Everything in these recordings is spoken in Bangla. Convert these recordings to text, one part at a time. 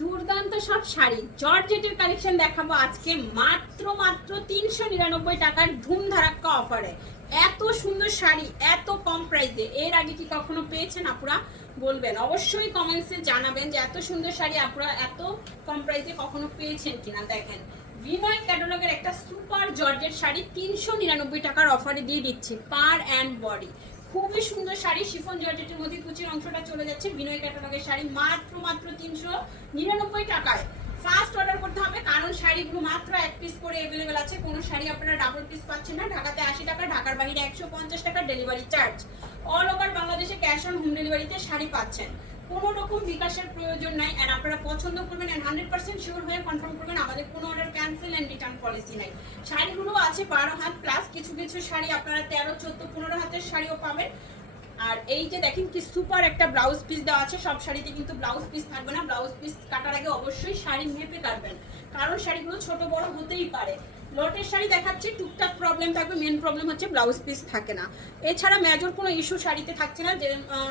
দুর্দান্ত সব শাড়ি জর্জেটের কালেকশন দেখাবো আজকে মাত্র 399 টাকার ধুম ধারাক্কা অফারে। এত সুন্দর শাড়ি এত কম প্রাইসে এর আগে কি কখনো পেয়েছেন আপুরা? বলবেন অবশ্যই কমেন্টসে জানাবেন যে এত সুন্দর শাড়ি আপুরা এত কম প্রাইসে কখনো পেয়েছেন কিনা। দেখেন ভিনয় ক্যাটালগের একটা সুপার জর্জেট শাড়ি 399 টাকার অফারে দিয়ে দিচ্ছি পার অ্যান্ড বডি। খুবই সুন্দর শাড়ি শিফন জর্জেটের মধ্যে কুচির অংশটা চলে যাচ্ছে বিনয় ক্যাটালগের শাড়ি মাত্র 399 টাকায়। ফার্স্ট অর্ডার করতে হবে কারণ শাড়িগুলো মাত্র এক পিস করে अवेलेबल আছে। কোনো শাড়ি আপনারা ডাবল পিস পাচ্ছেন না। ঢাকাতে 80 টাকা, ঢাকার বাইরে 150 টাকা ডেলিভারি চার্জ। অল ওভার বাংলাদেশে ক্যাশ অন হোম ডেলিভারিতে শাড়ি পাচ্ছেন। কোনো রকম বিকাশের প্রয়োজন নাই। এন্ড আপনারা পছন্দ করবেন এন্ড 100% শিওর হয়ে কনফার্ম করবেন। আমাদের কোনো order cancel and return policy নাই। শাড়িগুলো আছে 12 হাত প্লাস, কিছু কিছু শাড়ি আপনারা 13, 14, 15 হাতের শাড়িও পাবেন। আর এই যে দেখেন কি সুপার একটা ব্লাউজ পিস দেওয়া আছে। সব শাড়িতে কিন্তু ব্লাউজ পিস থাকবে না। ব্লাউজ পিস কাটার আগে অবশ্যই শাড়ি মেপে কাটবেন কারণ শাড়িগুলো ছোট বড় হতেই পারে। লটের শাড়ি দেখাচ্ছি, টুকটাক প্রবলেম থাকবে, মেন প্রবলেম হচ্ছে ব্লাউজ পিস থাকে না। এছাড়া মেজর কোনো ইস্যু শাড়িতে থাকছে না, যে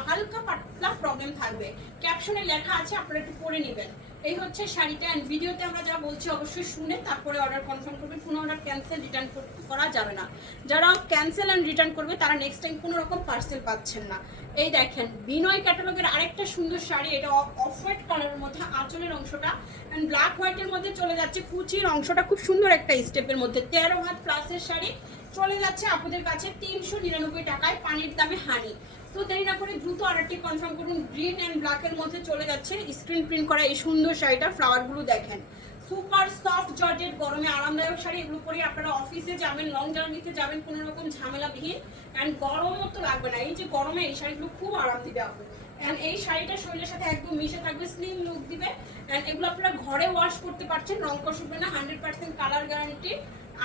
হালকা পাতলা প্রবলেম থাকবে। ক্যাপশনে লেখা আছে, আপনারা একটু পড়ে নেবেন। এই হচ্ছে শাড়িটা। অ্যান্ড ভিডিওতে আমরা যা বলছি অবশ্যই শুনে তারপরে অর্ডার কনফার্ম করবেন। কোনো অর্ডার ক্যান্সেল রিটার্ন করা যাবে না। যারা ক্যান্সেল অ্যান্ড রিটার্ন করবে তারা নেক্সট টাইম কোনো রকম পার্সেল পাচ্ছেন না। এই দেখেন বিনয় ক্যাটালগের আরেকটা সুন্দর শাড়ি, এটা অফ হোয়াইট কালারের মধ্যে আঁচলের অংশটা অ্যান্ড ব্ল্যাক হোয়াইটের মধ্যে চলে যাচ্ছে কুচির অংশটা খুব সুন্দর একটা স্টেপের মধ্যে। 13 হাত প্লাসের শাড়ি চলে যাচ্ছে আপনাদের কাছে 399 টাকায় পানির দামে হানি। তো দেরি না করে দ্রুত অর্ডারটি কনফার্ম করুন। গ্রিন অ্যান্ড ব্ল্যাকের মধ্যে চলে যাচ্ছে স্ক্রিন প্রিন্ট করা এই সুন্দর শাড়িটা। ফ্লাওয়ারগুলো দেখেন সুপার সফট জর্জেট গরমে আরামদায়ক শাড়ি। এগুলো পরে আপনারা অফিসে যাবেন, লং জার্নিতে যাবেন, কোনো রকম ঝামেলাবিহীন অ্যান্ড গরমও তো লাগবে না। এই যে গরমে এই শাড়িগুলো খুব আরাম দিবে আপনার। অ্যান্ড এই শাড়িটা শরীরের সাথে একদম মিশে থাকবে, স্লিম লুক দিবে। অ্যান্ড এগুলো আপনারা ঘরে ওয়াশ করতে পারছেন, রং কষবে না, 100% কালার গ্যারান্টি,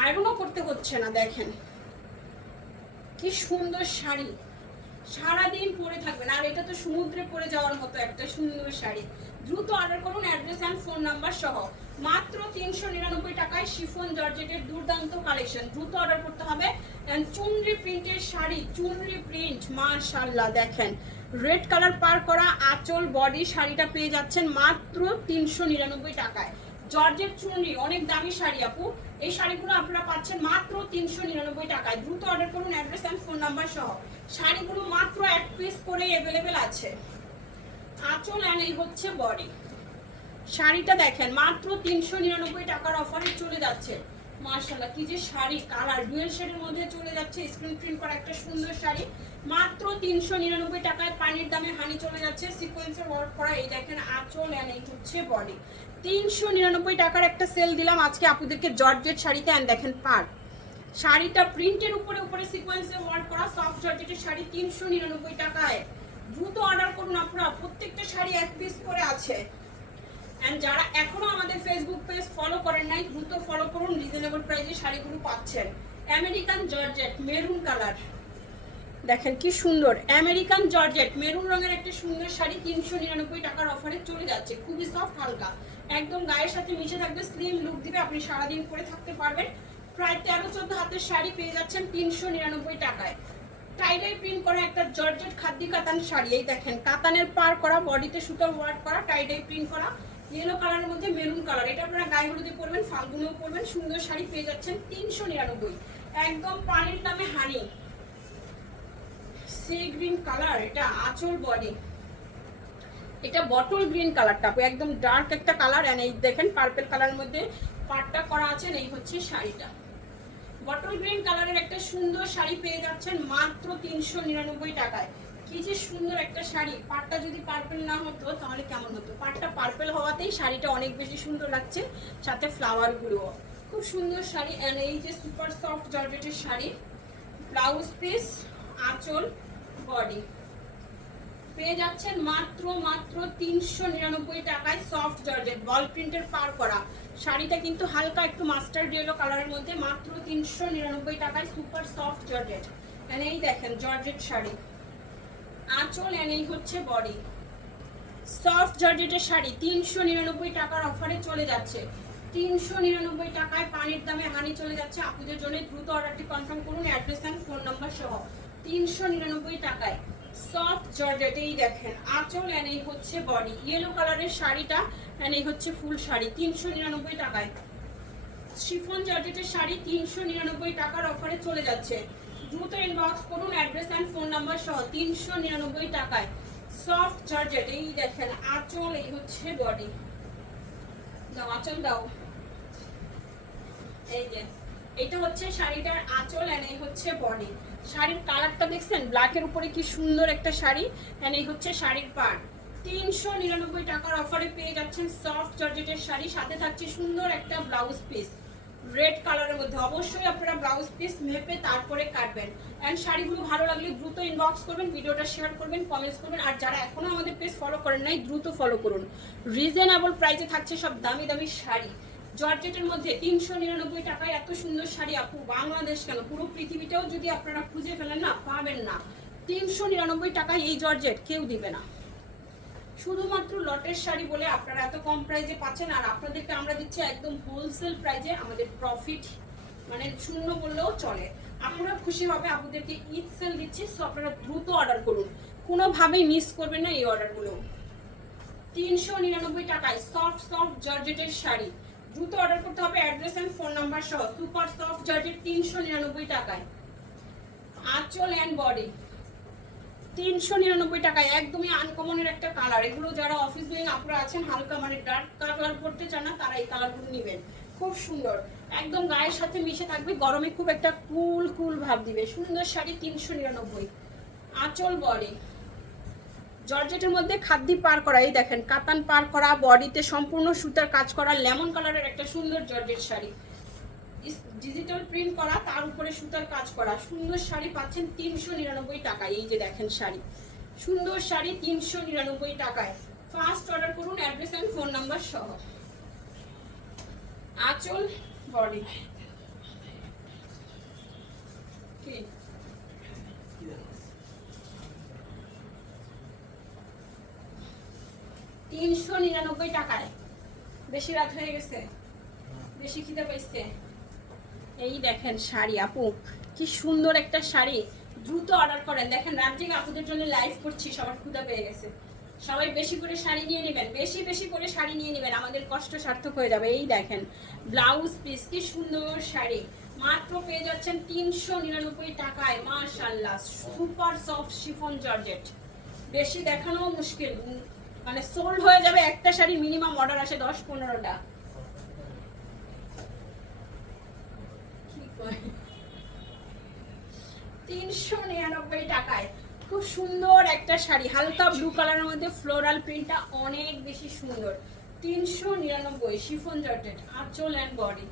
আয়রনও করতে হচ্ছে না। দেখেন কি সুন্দর শাড়ি, সারাদিন পরে থাকবেন। আর এটা তো সমুদ্রে পরে যাওয়ার মতো একটা সুন্দর শাড়ি। দ্রুত অর্ডার করুন অ্যাড্রেস অ্যান্ড ফোন নাম্বার সহ। মাত্র 399 টাকায় শিফন জর্জেটের দুর্দান্ত কালেকশন। দ্রুত অর্ডার করতে হবে। অ্যান্ড চুনরি প্রিন্টের শাড়ি, চুনরি প্রিন্ট মাশাআল্লাহ। দেখেন রেড কালার পার করা আঁচল বডি শাড়িটা পেয়ে যাচ্ছেন মাত্র 399 টাকায়। জর্জেট চুনরি অনেক দামি শাড়ি আপু। এই শাড়িগুলো আপনারা পাচ্ছেন মাত্র 399 টাকায়। দ্রুত অর্ডার করুন অ্যাড্রেস অ্যান্ড ফোন নাম্বার সহ। শাড়িগুলো মাত্র এক পিস করে अवेलेबल আছে। আঁচল অ্যান্ড এই হচ্ছে বডি। শাড়িটা দেখেন মাত্র 399 টাকার অফারে চলে যাচ্ছে। মাশাআল্লাহ কি যে শাড়ি, কালার ডুয়েল শেডের মধ্যে চলে যাচ্ছে স্ক্রিন প্রিন্ট করা একটা সুন্দর শাড়ি। মাত্র 399 টাকায় পানির দামে হানি চলে যাচ্ছে সিকোয়েন্সের ওয়ার্ক করা। এই দেখেন আঁচল অ্যান্ড এই হচ্ছে বডি। 399 টাকার একটা সেল দিলাম আজকে আপুদেরকে জর্জেট শাড়িতে। অ্যান্ড দেখেন পার শাড়িটা প্রিন্টের উপরে সিকোয়েন্সের ওয়ার্ক করা সফট জর্জেটের শাড়ি 399 টাকায়। দ্রুত অর্ডার করুন আপনারা। প্রত্যেকটা শাড়ি এক পিস করে আছে। এন্ড যারা এখনো আমাদের ফেসবুক পেজ ফলো করেন নাই দ্রুত ফলো করুন। রিজনেবল প্রাইসে শাড়িগুলো পাচ্ছেন। আমেরিকান জর্জেট মেরুন কালার, দেখেন কি সুন্দর আমেরিকান জর্জেট মেরুন রঙের একটা সুন্দর শাড়ি 399 টাকার অফারে চলে যাচ্ছে। খুবই সফট, হালকা, একদম গায়ের সাথে মিশে থাকবে, স্লিম লুক দিবে, আপনি সারাদিন পরে থাকতে পারবেন। প্রায় 13-14 হাতের শাড়ি পেয়ে যাচ্ছেন 399 টাকায়। টাইডাই প্রিন্ট করা একটা জর্জেট খাদ্দি কাতান শাড়ি। এই দেখেন কাতানের পার করা, বডিতে সুতোর ওয়ার্ক করা, টাইডাই প্রিন্ট করা, ইয়েলো কালারের মধ্যে মেরুন কালার। এটা আপনারা গায়ে হলুদে পরবেন, ফাল্গুনেও পরবেন। সুন্দর শাড়ি পেয়ে যাচ্ছেন 399, একদম পানির দামে হানি। সি গ্রিন কালার, এটা আঁচল বডি, এটা বটল গ্রিন কালারটা একদম ডার্ক একটা কালার। এন্ড এই দেখেন পার্পল কালারের মধ্যে পাটটা করা আছে। এই হচ্ছে শাড়িটা বটল গ্রিন কালারের একটা সুন্দর শাড়ি পেয়ে যাচ্ছেন মাত্র 399 টাকায়। কি যে সুন্দর একটা শাড়ি। পাটটা যদি পার্পল না হতো তাহলে কেমন হতো? পাটটা পার্পল হওয়াতেই শাড়িটা অনেক বেশি সুন্দর লাগছে, সাথে ফ্লাওয়ার গুলো খুব সুন্দর শাড়ি। এন্ড এই যে সুপার সফট জর্জেটের শাড়ি, ব্লাউজ পিস, আঁচল, বডি পেয়ে যাচ্ছেন মাত্র 399 টাকায়। সফট জর্জেট বল প্রিন্টের পার করা শাড়িটা কিন্তু হালকা একটু মাস্টার্ড ইয়েলো কালারের মধ্যে মাত্র 399 টাকায় সুপার সফট জর্জেট। এন্ড এই দেখেন জর্জেট শাড়ি, আঁচল এন্ড এই হচ্ছে বডি। সফট জর্জেটের শাড়ি 399 টাকার অফারে চলে যাচ্ছে। 399 টাকায় পানির দামে হানি চলে যাচ্ছে আপুদের জন্য। দ্রুত অর্ডারটি কনফার্ম করুন অ্যাড্রেস এন্ড ফোন নাম্বার সহ। 399 টাকায় সফট জর্জেট, এই দেখেন আঁচল এন্ড এই হচ্ছে বডি, ইয়েলো কালারের শাড়িটা এন্ড এই হচ্ছে ফুল শাড়ি 399 টাকায়। শিফন জর্জেটের শাড়ি 399 টাকার অফারে চলে যাচ্ছে। দ্রুত ইনবক্স করুন অ্যাড্রেস এন্ড ফোন নাম্বার সহ 399 টাকায়। সফট জর্জেট, এই দেখেন আঁচল এই হচ্ছে বডি, দাও আঁচল দাও, এই যে এটা হচ্ছে শাড়িটার আঁচল এন্ড এই হচ্ছে বডি। শাড়ির কালারটা দেখছেন, ব্ল্যাকের উপরে কি সুন্দর একটা শাড়ি এন্ড এই হচ্ছে শাড়ির পাড়। 399 টাকার অফারে পেয়ে যাচ্ছেন সফট জর্জেটের শাড়ি, সাথে থাকছে সুন্দর একটা ব্লাউজ পিস রেড কালারের মধ্যে। অবশ্যই আপনারা ব্লাউজ পিস মেপে তারপরে কাটবেন। এন্ড শাড়িগুলো ভালো লাগলে দ্রুত ইনবক্স করবেন, ভিডিওটা শেয়ার করবেন, কমেন্টস করবেন। আর যারা এখনো আমাদের পেজ ফলো করেন নাই দ্রুত ফলো করুন। রিজনেবল প্রাইসে থাকছে সব দামি দামি শাড়ি জর্জেটের মধ্যে 399 টাকায়। এত সুন্দর শাড়ি আপু বাংলাদেশ কেন পুরো পৃথিবীতেও যদি আপনারা খুঁজে ফেলেন না পাবেন না। 399 টাকায় এই জর্জেট কেউ দিবে না। শুধুমাত্র লটের শাড়ি বলে আপনারা এত কম প্রাইসে পাচ্ছেন, আর আপনাদেরকে আমরা দিচ্ছি একদম হোলসেল প্রাইসে। আমাদের প্রফিট মানে শূন্য বললেও চলে। আপনারা খুশি হবে, আপনাদেরকে ঈদ সেল দিচ্ছি। সো আপনারা দ্রুত অর্ডার করুন, কোনোভাবেই মিস করবেন না এই অর্ডারগুলো। 399 টাকায় সফট সফট জর্জেটের শাড়ি, দ্রুত অর্ডার করতে হবে অ্যাড্রেস এন্ড ফোন নাম্বার সহ। সুপার সফট জর্জেট 399 টাকায়। আঁচল এন্ড বডি 399 টাকায়, একদমই আনকমনের একটা কালার। এগুলো যারা অফিস গোয়িং আপনারা আছেন, হালকা মানে ডার্ক কালার পড়তে চান না, তারা এই কালারগুলো নেবেন। খুব সুন্দর, একদম গায়ের সাথে মিশে থাকবে, গরমে খুব একটা কুল কুল ভাব দিবে। সুন্দর শাড়ি 399। আঁচল বডি জর্জেটের মধ্যে খাদ্যি পার করা, এই দেখেন কাতান পার করা, বডিতে সম্পূর্ণ সুতার কাজ করা, লেমন কালারের একটা সুন্দর জর্জেট শাড়ি, ডিজিটাল প্রিন্ট করা, তার উপরে সুতার কাজ করা। সুন্দর শাড়ি পাচ্ছেন 399 টাকায়। এই যে দেখেন শাড়ি, সুন্দর শাড়ি 399 টাকায়। ফার্স্ট অর্ডার করুন অ্যাড্রেস এন্ড ফোন নাম্বার সহ। আঁচল বডি কি 399 টাকায়। বেশি রাত হয়ে গেছে, বেশি খিদে পাইছে। এই দেখেন শাড়ি আপু, কি সুন্দর একটা শাড়ি, দ্রুত অর্ডার করেন। দেখেন রাত জেগে আপুদের জন্য লাইভ করছি, সবার ক্ষুধা পেয়ে গেছে। সবাই বেশি করে শাড়ি নিয়ে নেবেন, বেশি বেশি করে শাড়ি নিয়ে নেবেন, আমাদের কষ্ট সার্থক হয়ে যাবে। এই দেখেন ব্লাউজ পিস, কি সুন্দর শাড়ি, মাত্র পেয়ে যাচ্ছেন 399 টাকায়। মাশাআল্লাহ, সুপার সফট শিফন জর্জেট, বেশি দেখানো মুশকিল, মানে সোল্ড হয়ে যাবে একটা শাড়ি। মিনিমাম অর্ডার আসে 10-15টা। 399 টাকায় খুব সুন্দর একটা শাড়ি, হালকা ব্লু কালারের মধ্যে ফ্লোরাল প্রিন্টটা অনেক বেশি সুন্দর। 399 শিফন জর্জেট, আঁচল এন্ড বডি।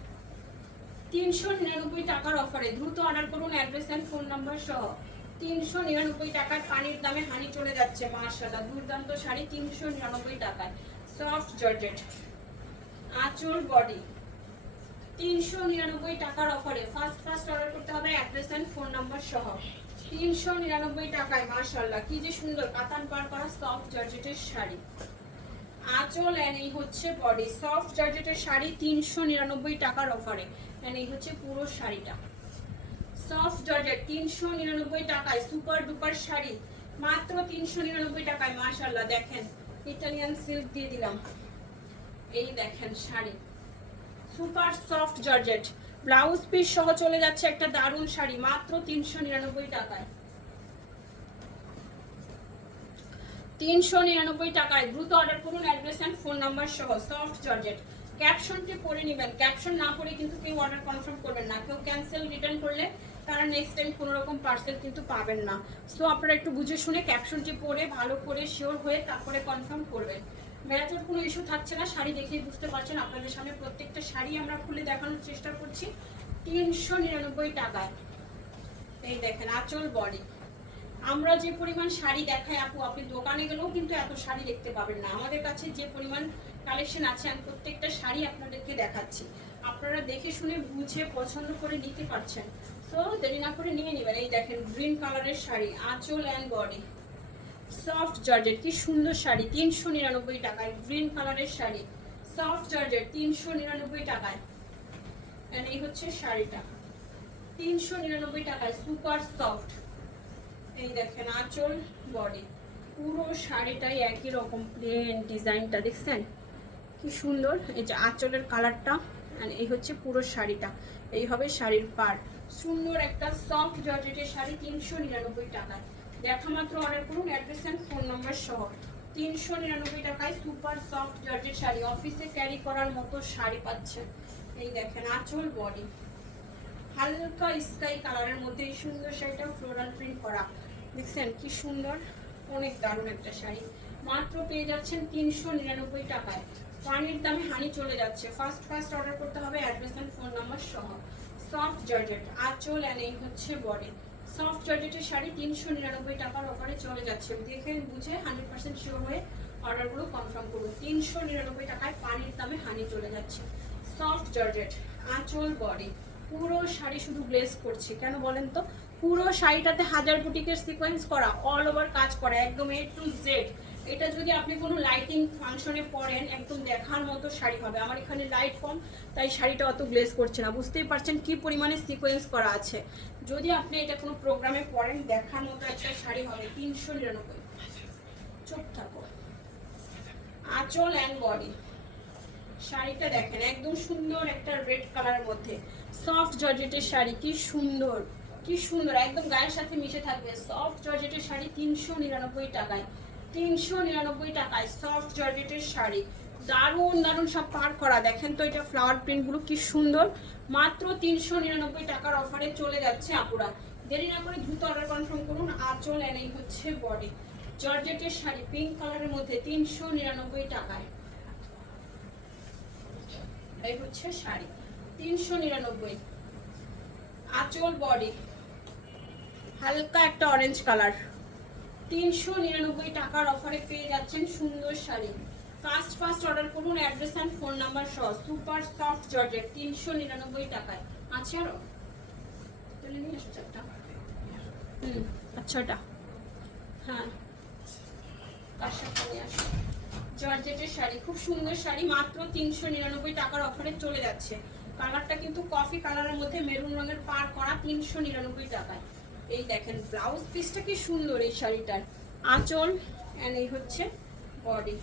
399 টাকার অফারে দ্রুত অর্ডার করুন অ্যাড্রেস এন্ড ফোন নাম্বার সহ। 399 টাকার পানির দামে হানি চলে যাচ্ছে। মাশাআল্লাহ, দুর্দান্ত শাড়ি 399 টাকায়। সফট জর্জেট, আঁচল বডি 399 টাকার অফারে ফার্স্ট অর্ডার করতে হবে অ্যাড্রেস এন্ড ফোন নাম্বার সহ। 399 টাকায়। মাশাআল্লাহ, কি যে সুন্দর কাতান পার করা সফট জর্জেটের শাড়ি, আঁচল এন্ড এই হচ্ছে বডি। সফট জর্জেটের শাড়ি 399 টাকার অফারে এন্ড এই হচ্ছে পুরো শাড়িটা। সফট জর্জেট 399 টাকায়, সুপার ডুপার শাড়ি মাত্র 399 টাকায়। মাশাআল্লাহ, দেখেন ইটালিয়ান সিল্ক দিয়ে দিলাম। এই দেখেন sari, super soft georgette, blouse piece সহ চলে যাচ্ছে একটা দারুণ শাড়ি মাত্র 399 টাকায়। 399 টাকায় দ্রুত অর্ডার করুন অ্যাড্রেস এন্ড ফোন নাম্বার সহ। সফট জর্জেট, ক্যাপশনটি পড়ে নেবেন, ক্যাপশন না পড়ে কিন্তু কেউ অর্ডার কনফার্ম করবেন না। কেউ ক্যান্সেল রিটার্ন করলে তারা নেক্সট টাইম কোনো রকম পার্সেল কিন্তু পাবেন না। সো আপনারা একটু বুঝে শুনে ক্যাপশনটি পড়ে ভালো করে শিওর হয়ে তারপরে কনফার্ম করবেন। ম্যাচের কোনো ইস্যু থাকছে না, শাড়ি দেখেই বুঝতে পারছেন। আপনাদের সামনে প্রত্যেকটা শাড়ি আমরা খুলে দেখানোর চেষ্টা করছি 399 টাকায়। এই দেখেন আঁচল বডি। আমরা যে পরিমাণ শাড়ি দেখাই আপু, আপনি দোকানে গেলেও কিন্তু এত শাড়ি দেখতে পাবেন না। আমাদের কাছে যে পরিমাণ কালেকশন আছে, আমি প্রত্যেকটা শাড়ি আপনাদেরকে দেখাচ্ছি, আপনারা দেখে শুনে বুঝে পছন্দ করে নিতে পারছেন। সো দেরি না করে নিয়ে নেবেন। এই দেখেন গ্রিন কালারের শাড়ি, আঁচল এন্ড বডি, সফট জর্জেট, কি সুন্দর শাড়ি 399 টাকায়। গ্রিন কালারের শাড়ি, সফট জর্জেট 399 টাকায়। এন্ড এই হচ্ছে শাড়িটা 399 টাকায়, সুপার সফট। এই দেখেন আঁচল বডি, পুরো শাড়িটাই একই রকম প্লেন ডিজাইনটা দেখছেন কি সুন্দর। এই যে আঁচলের কালারটা, আর এই হচ্ছে পুরো শাড়িটা, এই হবে শাড়ির পাড়। সুন্দর একটা সফট জর্জেটের শাড়ি 399 টাকায়। দেখা মাত্র অর্ডার করুন, অ্যাড্রেস এন্ড ফোন নাম্বার সহ। 399 টাকায় সুপার সফট জর্জেট শাড়ি, অফিসে ক্যারি করার মতো শাড়ি পাচ্ছেন। এই দেখেন আঁচল বডি, হালকা স্কাই কালারের মধ্যে এই সুন্দর শাড়িটা ফ্লোরাল প্রিন্ট করা, দেখছেন কি সুন্দর, অনেক দারুণ একটা শাড়ি। মাত্র পেয়ে যাচ্ছেন 399 টাকায়। পানির দামে হানি চলে যাচ্ছে, ফার্স্ট অর্ডার করতে হবে, অ্যাড্রেস এন্ড ফোন নাম্বার সহ। সফট জর্জেট আঁচল এন্ড এই হচ্ছে বডি। সফট জর্জেটের শাড়ি 399 টাকার অফারে চলে যাচ্ছে। দেখে বুঝে 100% শিওর হয়ে অর্ডারগুলো কনফার্ম করুন। 399 টাকায় পানির দামে হানি চলে যাচ্ছে। সফট জর্জেট আঁচল বডি, পুরো শাড়ি শুধু গ্লেজ করছে কেন বলেন তো, পুরো শাড়িটাতে হাজার বুটিকের সিকোয়েন্স করা, অল ওভার কাজ করা, একদম A to Z। এটা যদি আপনি কোনো লাইটিং ফাংশনে পরেন একদম দেখার মতো শাড়ি হবে। আমার এখানে লাইট কম তাই শাড়িটা অত গ্লেজ করছে না, বুঝতেই পারছেন কি পরিমাণে সিকোয়েন্স করা আছে। যদি আপনি এটা কোনো প্রোগ্রামে পরেন দেখার মতো একটা শাড়ি হবে। 399। চুপ থাকো। আঁচল অ্যান্ড বডি, শাড়িটা দেখেন একদম সুন্দর একটা রেড কালারের মধ্যে সফট জর্জেটের শাড়ি, কি সুন্দর কি সুন্দর, একদম গায়ের সাথে মিশে থাকবে। সফট জর্জেটের শাড়ি 399 টাকায়। 399 টাকায় সফট জর্জেটের শাড়ি, দারুণ দারুণ সব পার করা। দেখেন তো এটা ফ্লাওয়ার প্রিন্টগুলো কি সুন্দর, মাত্র 399 টাকার অফারে চলে যাচ্ছে আপুরা। দেরি না করে দ্রুত অর্ডার কনফার্ম করুন। আঁচল এনে হচ্ছে বডি, জর্জেটের শাড়ি পিঙ্ক কালারের মধ্যে 399 টাকায়। এই হচ্ছে শাড়ি 399। আঁচল বডি, হালকা একটা অরেঞ্জ কালার, 399 টাকার অফারে পেয়ে যাচ্ছেন সুন্দর শাড়ি। ফার্স্ট অর্ডার করুন, অ্যাড্রেস এন্ড ফোন নাম্বার সহ। সুপার সফট জর্জেট 399 টাকায়। আছে আরো তুলে নিয়ে আসো চারটা। আচ্ছাটা হ্যাঁ তার সাথে নিয়ে আসো। জর্জেটের শাড়ি, খুব সুন্দর শাড়ি, মাত্র 399 টাকার অফারে চলে যাচ্ছে। কালারটা কিন্তু কফি কালারের মধ্যে মেরুন রঙের পার করা, 399 টাকায়। এই দেখেন ব্লাউজ পিসটা কি সুন্দর এই শাড়িটার। আঁচল এন্ড এই হচ্ছে বডি,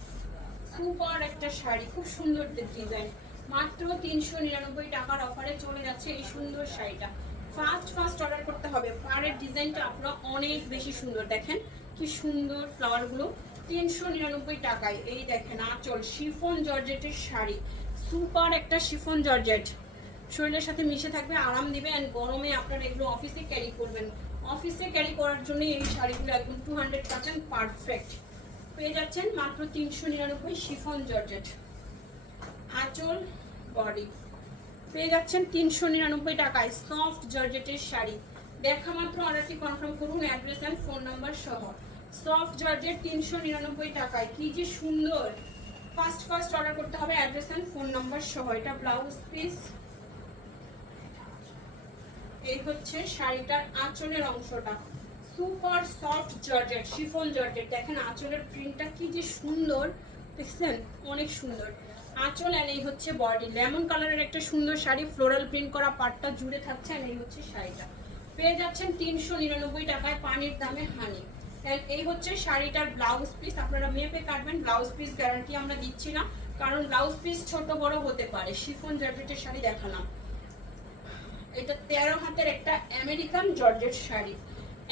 সুপার একটা শাড়ি, খুব সুন্দর ডিজাইন। মাত্র 399 টাকার অফারে চলে যাচ্ছে এই সুন্দর শাড়িটা। ফার্স্ট অর্ডার করতে হবে। পাড়ের ডিজাইনটা আপনারা অনেক বেশি সুন্দর, দেখেন কি সুন্দর ফ্লাওয়ারগুলো। 399 টাকায়। এই দেখেন আঁচল, শিফন জর্জেটের শাড়ি, সুপার একটা শিফন জর্জেট, শরীরের সাথে মিশে থাকবে, আরাম দিবে। অ্যান্ড গরমে আপনারা এগুলো অফিসে ক্যারি করবেন, অফিসে ক্যারি করার জন্য এই শাড়িগুলো একদম 200% পারফেক্ট। পেয়ে যাচ্ছেন মাত্র 399 শিফন জর্জেট। আঁচল বডি পেয়ে যাচ্ছেন 399 টাকায় সফট জর্জেটের শাড়ি। দেখা মাত্র অর্ডারটি কনফার্ম করুন, অ্যাড্রেস এন্ড ফোন নাম্বার সহ। সফট জর্জেট 399 টাকায়, কি যে সুন্দর। ফার্স্ট অর্ডার করতে হবে, অ্যাড্রেস এন্ড ফোন নাম্বার সহ। এটা ব্লাউজ পিস, এই হচ্ছে শাড়িটার আঁচলের অংশটা, super soft georgette chiffon georgette. দেখেন আঁচলের প্রিন্টটা কি যে সুন্দর, দেখছেন অনেক সুন্দর। আঁচল এন্ড এই হচ্ছে বডি, লেমন কালারের একটা সুন্দর শাড়ি, ফ্লোরাল প্রিন্ট করা পাটটা জুড়ে থাকছে। আর এই হচ্ছে শাড়িটা পেয়ে যাচ্ছেন 399 টাকায়, পানির দামে হানি। এই হচ্ছে শাড়িটার ব্লাউজ পিস, আপনারা মেপে কাটবেন। ব্লাউজ পিস গ্যারান্টি আমরা দিচ্ছি না, কারণ ব্লাউজ পিস ছোট বড় হতে পারে। শিফন জর্জেটের শাড়ি দেখালাম। এটা 13 হাতের একটা আমেরিকান জর্জেট শাড়ি,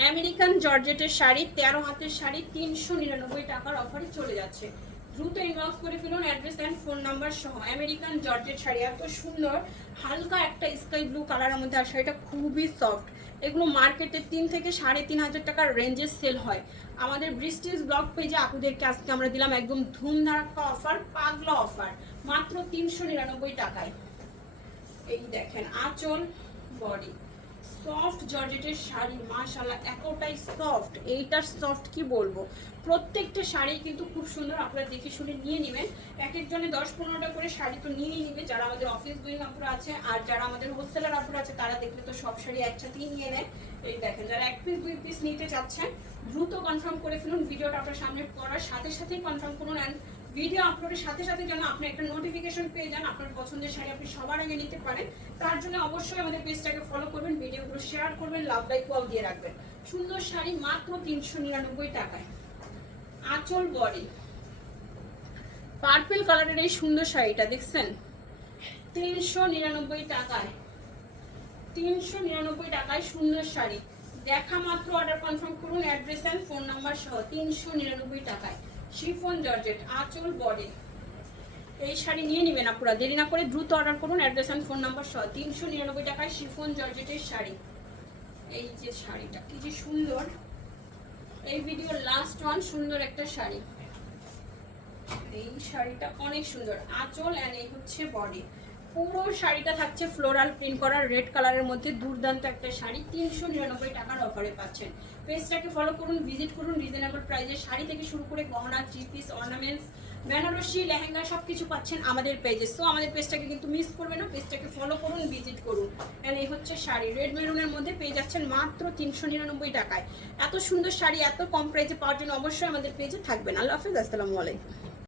আমেরিকান জর্জেটের শাড়ি, 13 হাতের শাড়ি, 399 টাকার অফারে চলে যাচ্ছে। দ্রুত ইনবক্স করে ফেলুন, অ্যাড্রেস এন্ড ফোন নাম্বার সহ। আমেরিকান জর্জেট শাড়ি, এত সুন্দর, হালকা একটা স্কাই ব্লু কালারের মধ্যে। আর শাড়িটা খুবই সফট। এগুলো মার্কেটে 3 থেকে 3,500 টাকার রেঞ্জে সেল হয়। আমাদের বৃষ্টিস ব্লগ পেজে আপুদেরকে আজকে আমরা দিলাম একদম ধুমধারাক্কা অফার, পাগলা অফার, মাত্র 399 টাকায়। এই দেখেন আঁচল বডি, সফট জর্জেটের শাড়ি, মাশাআল্লাহ এতটাই সফট। এইটার সফট কি বলবো, প্রত্যেকটা শাড়ি কিন্তু খুব সুন্দর। আপনারা দেখে শুনে নিয়ে নেবেন। এক একজনে 10-15টা করে শাড়ি তো নিয়েই নেবে, যারা আমাদের অফিস গোয়িং আপুরা আছে। আর যারা আমাদের হোলসেলার আপুরা আছে তারা দেখলে তো সব শাড়ি একসাথেই নিয়ে নেয়। এই দেখেন যারা 1 পিস 2 পিস নিতে চাচ্ছেন দ্রুত কনফার্ম করে ফেলুন। ভিডিওটা আপনার সামনে করার সাথে সাথেই কনফার্ম করুন। অ্যান্ড ভিডিও আপলোডের সাথে সাথে যেন আপনি একটা নোটিফিকেশন পেয়ে যান, আপনার পছন্দের শাড়ি আপনি সবার আগে নিতে পারেন। তার জন্য অবশ্যই আমাদের পেজটাকে ফলো করবেন, ভিডিওগুলো শেয়ার করবেন, লাভ লাইক ওয়াও দিয়ে রাখবেন। সুন্দর শাড়ি মাত্র 399 টাকায়। আঁচল বডি পার্পল কালারের এই সুন্দর শাড়িটা দেখছেন 399 টাকায়। 399 টাকায় সুন্দর শাড়ি। দেখা মাত্র অর্ডার কনফার্ম করুন, অ্যাড্রেস এন্ড ফোন নাম্বার সহ। 399 টাকায় শিফন জর্জেট আঁচল বডি। এই শাড়ি নিয়ে নেবেন আপনারা, দেরি না করে দ্রুত অর্ডার করুন, অ্যাড্রেস এন্ড ফোন নাম্বার সহ। 399 টাকায় শিফন জর্জেটের শাড়ি। এই যে শাড়িটা কি যে সুন্দর, এই ভিডিওর লাস্ট ওয়ান সুন্দর একটা শাড়ি। এই শাড়িটা অনেক সুন্দর, আঁচল এন্ড এই হচ্ছে বডি। পুরো শাড়িটা থাকছে ফ্লোরাল প্রিন্ট করা রেড কালারের মধ্যে, দুর্দান্ত একটা শাড়ি। 399 টাকার অফারে পাচ্ছেন। পেজটাকে ফলো করুন, ভিজিট করুন। রিজনেবল প্রাইসে শাড়ি থেকে শুরু করে গহনা, three piece, ornaments, Banarasi, lehenga সবকিছু পাচ্ছেন আমাদের পেজে। সো আমাদের পেজটাকে কিন্তু মিস করবেন না, পেজটাকে ফলো করুন, ভিজিট করুন। এন্ড এই হচ্ছে শাড়ি রেড মেরুনের মধ্যে পেয়ে যাচ্ছেন মাত্র 399 টাকায়। এত সুন্দর শাড়ি এত কম প্রাইসে পাওয়ার জন্য অবশ্যই আমাদের পেজে থাকবেন। আল্লাহ হাফেজ, আসসালামু আলাইকুম।